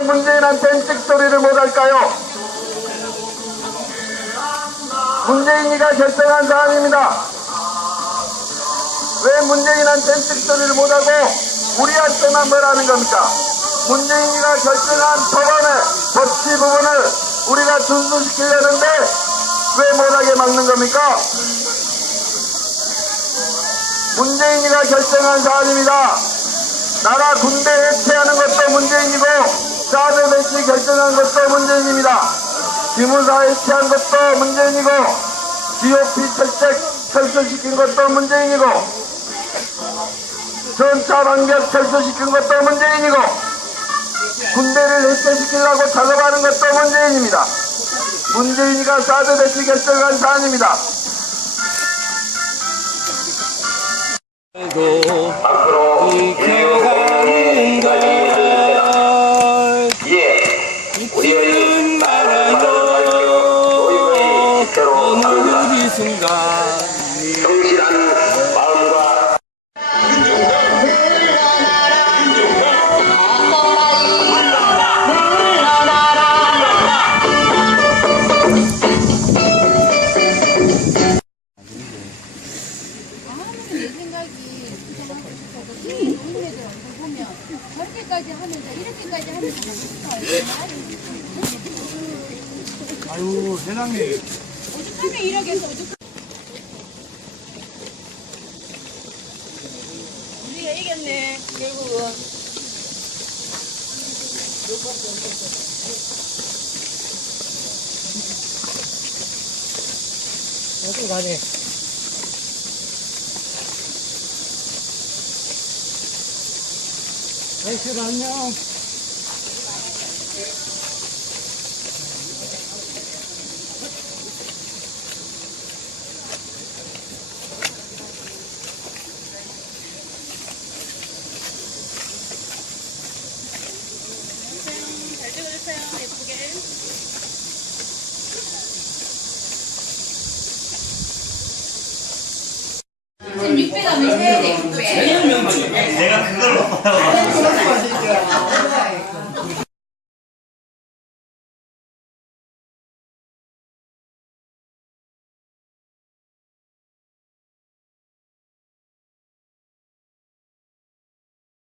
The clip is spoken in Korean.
문재인한테는 찍소리를 못할까요? 문재인이가 결정한 사안입니다. 왜 문재인한테는 찍소리를 못하고 우리한테만 뭐라는 겁니까? 문재인이가 결정한 법안의 법치 부분을 우리가 준수시키려는데 왜 못하게 막는 겁니까? 문재인이가 결정한 사안입니다. 나라 군대 해체하는 것도 문재인이고 사드 배치 결정한 것도 문재인입니다. 기무사 해체한 것도 문재인이고 GOP 철책 철수시킨 것도 문재인이고 전차 반격 철수시킨 것도 문재인이고 군대를 해체시키려고 작업하는 것도 문재인입니다. 문재인이가 사드 배치 결정한 사안입니다. 도 지켜 순간이 성실한 마음과 아무리 내 생각이 수정하고 싶어도 이 노인네들 얼굴 보면 저렇게까지 하면서 이렇게까지 하면서 아유 세상에 오죽하면 이러겠어 오죽 우리가 이겼네 결국은. 어디 가니? 아이스 안녕 잘 찍어주세요 예쁘게 지금 600 하면 해야 돼600 내가 그걸 못 받아.